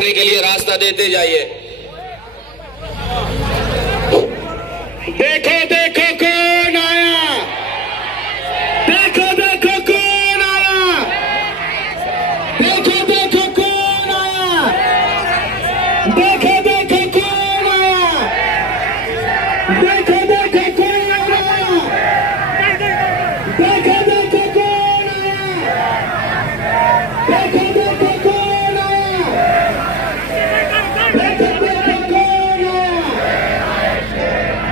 بیٹھنے کے لیے راستہ دیتے جائیے۔ دیکھو دیکھو کون آیا، دیکھو دیکھو کون آیا، دیکھو دیکھو کون آیا، دیکھو دیکھو کون آیا، دیکھو دیکھو کون آیا، دیکھو دیکھو کون آیا، دیکھو دیکھو کون آیا، دیکھو دیکھو کون آیا،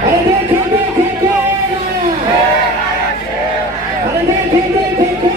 ارے دیکھو دیکھو کون آیا، ارے دیکھو دیکھو کون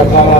18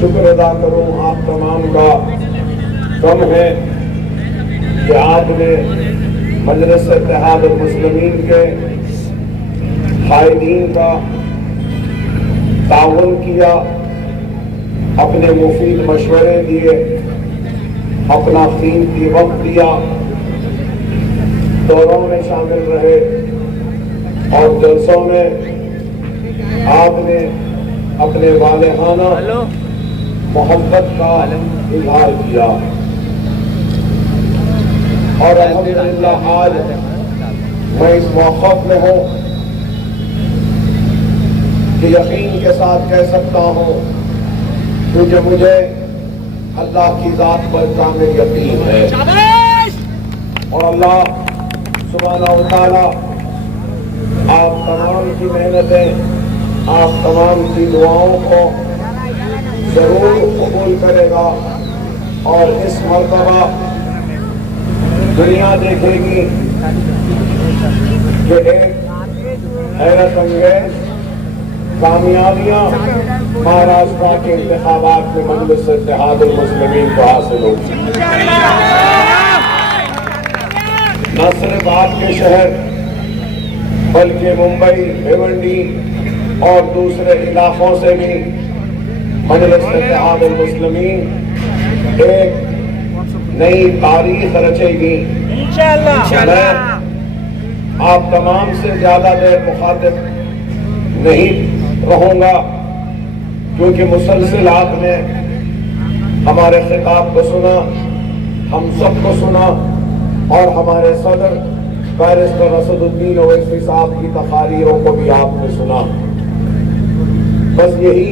شکر ادا کروں آپ تمام کا کم ہے کہ آپ نے مجلس اتحاد المسلمین کے قائدین کا تعاون کیا، اپنے مفید مشورے دیے، اپنا قیمتی وقت دیا، دوروں میں شامل رہے اور جلسوں میں آپ نے اپنے والہانہ محبت کا اظہار کیا، اور الحمدللہ آج میں اس موقف میں ہوں کہ یقین کے ساتھ کہہ سکتا ہوں کیونکہ مجھے اللہ کی ذات پر کامل یقین ہے، اور اللہ سبحانہ و تعالیٰ آپ تمام کی محنتیں، آپ تمام کی دعاؤں کو ضرور قبول کرے گا، اور اس مرتبہ دنیا دیکھے گی کہ ایک حیرت انگیز کامیابیاں مہاراشٹر کے انتخابات میں مجلس اتحاد المسلمین کو حاصل ہوگی۔ نہ صرف آپ کے شہر بلکہ ممبئی، بھیونڈی اور دوسرے علاقوں سے بھی مجلس اتحاد المسلمین ایک نئی تاریخ رچے گی۔ میں آپ تمام سے زیادہ دیر مخاطب نہیں رہوں گا کیونکہ مسلسل آپ نے ہمارے خطاب کو سنا، ہم سب کو سنا، اور ہمارے صدر بیرسٹر اسد الدین اویسی صاحب کی تقاریروں کو بھی آپ نے سنا۔ بس یہی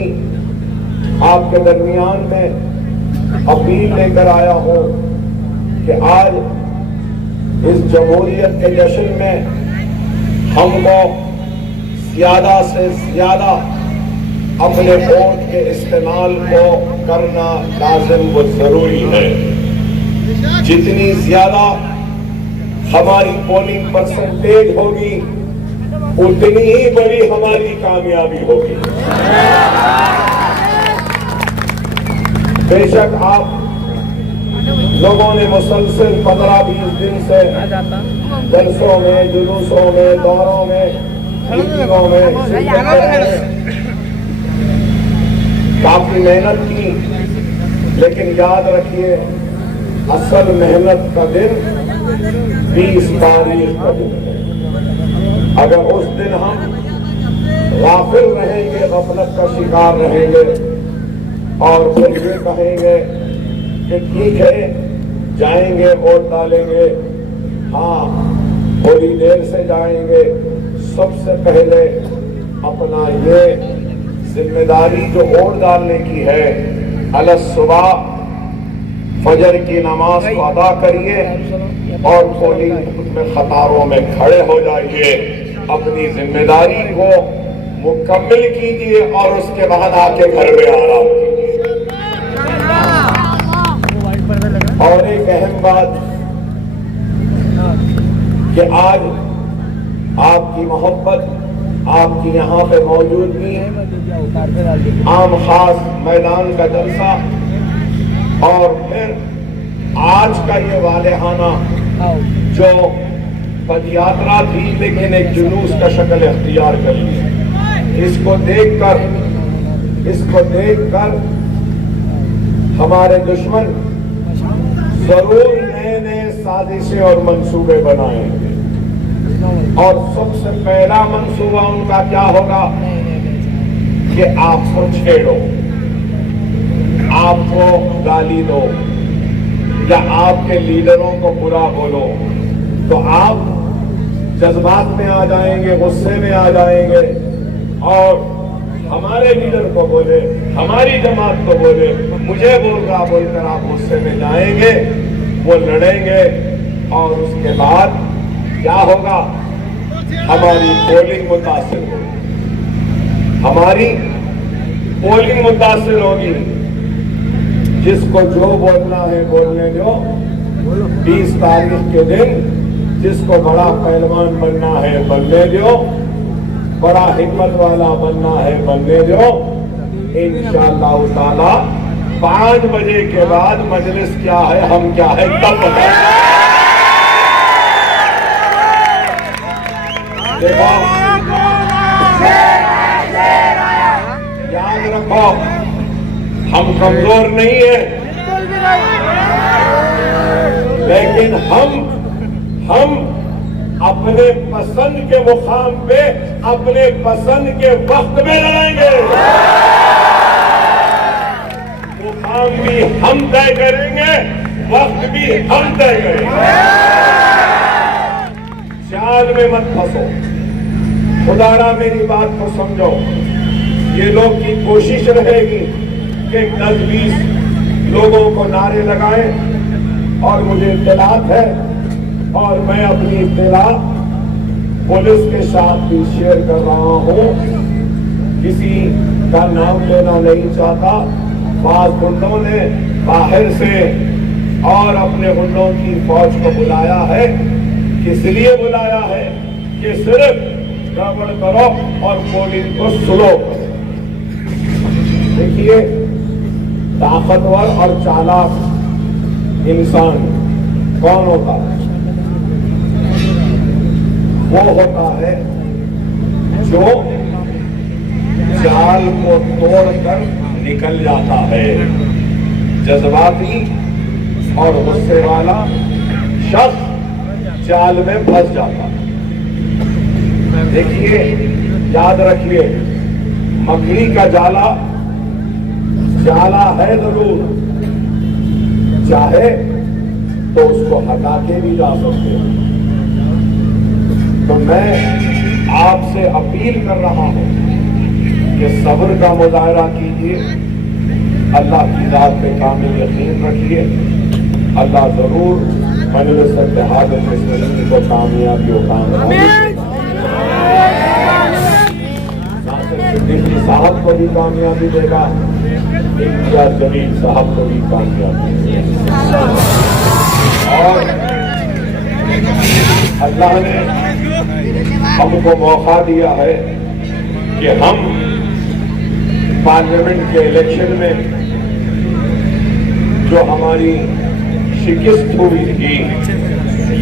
آپ کے درمیان میں اپیل لے کر آیا ہوں کہ آج اس جمہوریت کے جشن میں ہم کو زیادہ سے زیادہ اپنے ووٹ کے استعمال کو کرنا لازم و ضروری ہے۔ جتنی زیادہ ہماری پولنگ پرسنٹیج ہوگی اتنی ہی بڑی ہماری کامیابی ہوگی۔ بے شک آپ لوگوں نے مسلسل 15-20 دن سے جلسوں میں، جلوسوں میں، دوروں میں، میٹنگوں میں کافی محنت کی، لیکن یاد رکھیے اصل محنت کا دن 20 تاریخ کا دن ہے۔ اگر اس دن ہم غافل رہیں گے، غفلت کا شکار رہیں گے اور پھر یہ کہیں گے کہ ٹھیک ہے جائیں گے ووٹ ڈالیں گے، ہاں تھوڑی دیر سے جائیں گے، سب سے پہلے اپنا یہ ذمہ داری جو ووٹ ڈالنے کی ہے، صبح فجر کی نماز کو ادا کریے اور پولنگ میں قطاروں میں کھڑے ہو جائیے، اپنی ذمہ داری کو مکمل کیجیے اور اس کے بعد آ کے گھر میں آرام کیجیے۔ اور ایک اہم بات کہ آج آپ کی محبت، آپ کی یہاں پہ موجودگی، عام خاص میدان کا جلسہ، اور پھر آج کا یہ والہانہ جو پد یاترا تھی لیکن ایک جلوس کا شکل اختیار کر لی، اس کو دیکھ کر ہمارے دشمن ضرور نئے نئے سازشیں اور منصوبے بنائیں گے، اور سب سے پہلا منصوبہ ان کا کیا ہوگا کہ آپ کو چھیڑو، آپ کو گالی دو یا آپ کے لیڈروں کو برا بولو، تو آپ جذبات میں آ جائیں گے، غصے میں آ جائیں گے، اور ہمارے لیڈر کو بولے، ہماری جماعت کو بولے، مجھے بول رہا بول کر آپ غصے میں جائیں گے، وہ لڑیں گے، اور اس کے بعد کیا ہوگا؟ ہماری پولنگ متاثر ہوگی، ہماری پولنگ متاثر ہوگی۔ جس کو جو بولنا ہے بولنے دو، 20 تاریخ کے دن جس کو بڑا پہلوان بننا ہے بننے دو، بڑا ہمت والا بننا ہے بننے دو، انشاءاللہ تعالی 5 بجے کے بعد مجلس کیا ہے ہم کیا ہے تب بتائیں گے۔ دیکھو یاد رکھو ہم کمزور نہیں ہیں، لیکن ہم اپنے پسند کے مقام پہ اپنے پسند کے وقت میں لڑیں گے۔ مقام بھی ہم طے کریں گے، وقت بھی ہم طے کریں گے۔ چال میں مت پھنسو، خدا را میری بات کو سمجھو۔ یہ لوگ کی کوشش رہے گی کہ 10-20 لوگوں کو نعرے لگائیں، اور مجھے اطلاعات ہے اور میں اپنی اطلاع پولیس کے ساتھ بھی شیئر کر رہا ہوں، کسی کا نام لینا نہیں چاہتا۔ بعض گنڈوں نے باہر سے اور اپنے گنڈوں کی فوج کو بلایا ہے، کس لیے بلایا ہے کہ صرف گڑبڑ کرو اور پولیس کو سلو۔ دیکھیے طاقتور اور چالاک انسان کون ہوتا ہے؟ وہ ہوتا ہے جو جال کو توڑ کر نکل جاتا ہے۔ جذباتی اور غصے والا شخص جال میں پھنس جاتا ہے۔ دیکھیے یاد رکھیے، مکڑی کا جالا ہے ضرور، چاہے تو اس کو ہٹا کے بھی جا سکتے ہیں۔ تو میں آپ سے اپیل کر رہا ہوں کہ صبر کا مظاہرہ کیجیے، اللہ کی ذات پہ کامل یقین رکھیے، اللہ ضرور مجلس اتحاد المسلمین کو کامیابی و کامیابی صدیقی صاحب کو بھی کامیابی دے گا، امتیاز جلیل صاحب کو بھی کامیابی دے گا۔ اور اللہ نے ہم کو موقع دیا ہے کہ ہم پارلیمنٹ کے الیکشن میں جو ہماری شکست ہوئی تھی،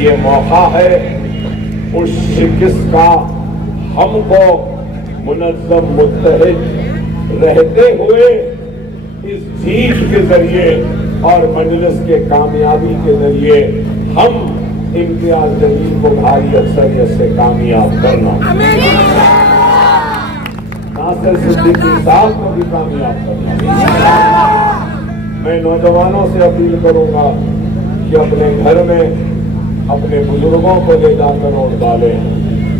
یہ موقع ہے اس شکست کا ہم کو منظم متحد رہتے ہوئے اس جیت کے ذریعے اور مجلس کے کامیابی کے ذریعے ہم امتیاز جلیل کو بھاری اکثریت سے کامیاب کرنا، ناصر صدیقی صاحب کو بھی کامیاب کرنا۔ میں نوجوانوں سے اپیل کروں گا کہ اپنے گھر میں اپنے بزرگوں کو لے جا کر ووٹ ڈالیں۔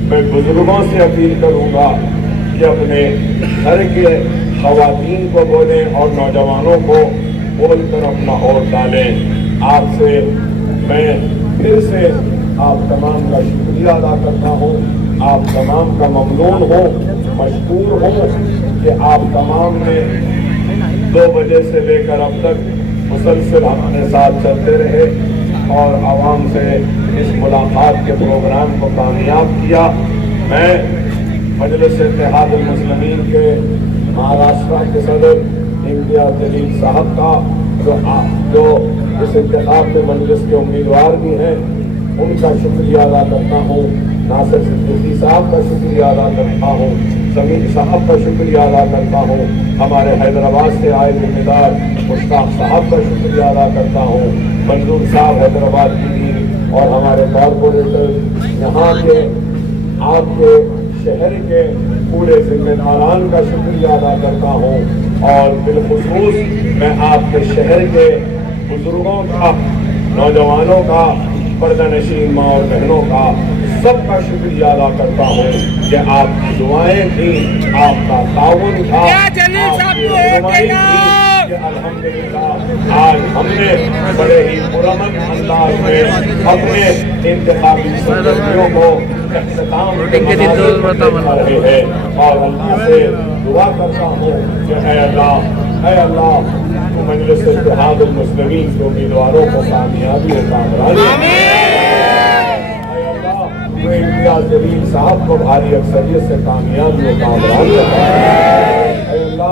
میں بزرگوں سے اپیل کروں گا کہ اپنے گھر کے خواتین کو بولیں اور نوجوانوں کو بول کر اپنا ووٹ ڈالیں۔ آپ سے میں پھر سے آپ تمام کا شکریہ ادا کرتا ہوں، آپ تمام کا ممنون ہوں، مشکور ہوں کہ آپ تمام نے 2 بجے سے لے کر اب تک مسلسل ہمارے ساتھ چلتے رہے اور عوام سے اس ملاقات کے پروگرام کو کامیاب کیا۔ میں مجلس اتحاد المسلمین کے مہاراشٹر کے صدر امتیاز جلیل صاحب کا جو اس انتخاب میں مجلس کے امیدوار بھی ہیں، ان کا شکریہ ادا کرتا ہوں، ناصر صدیقی صاحب کا شکریہ ادا کرتا ہوں، سمیر صاحب کا شکریہ ادا کرتا ہوں، ہمارے حیدرآباد سے آئے ذمہ دار مشتاق صاحب کا شکریہ ادا کرتا ہوں، منظور صاحب حیدرآباد کی اور ہمارے کارپوریٹر یہاں کے آپ کے شہر کے پورے ذمہ داران کا شکریہ ادا کرتا ہوں، اور بالخصوص میں آپ کے شہر کے بزرگوں کا، نوجوانوں کا، پردہ نشین ماں اور بہنوں کا، سب کا شکریہ ادا کرتا ہوں کہ آپ کی دعائیں تھیں، آپ کا تعاون تھا، آپ کی رہنمائی تھی کہ الحمدللہ آج ہم نے بڑے ہی پرامن انداز میں اپنے انتخابی سرگرمیوں کو اختتام کے رہے ہیں، اور اللہ سے دعا کرتا ہوں کہ اے اللہ مجلس اتحاد المسلمین کے امیدواروں کو کامیابی و کامرانی، اے اللہ امتیاز جلیل صاحب کو بھاری اکثریت سے کامیابی و کامرانی، اے اللہ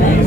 20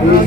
20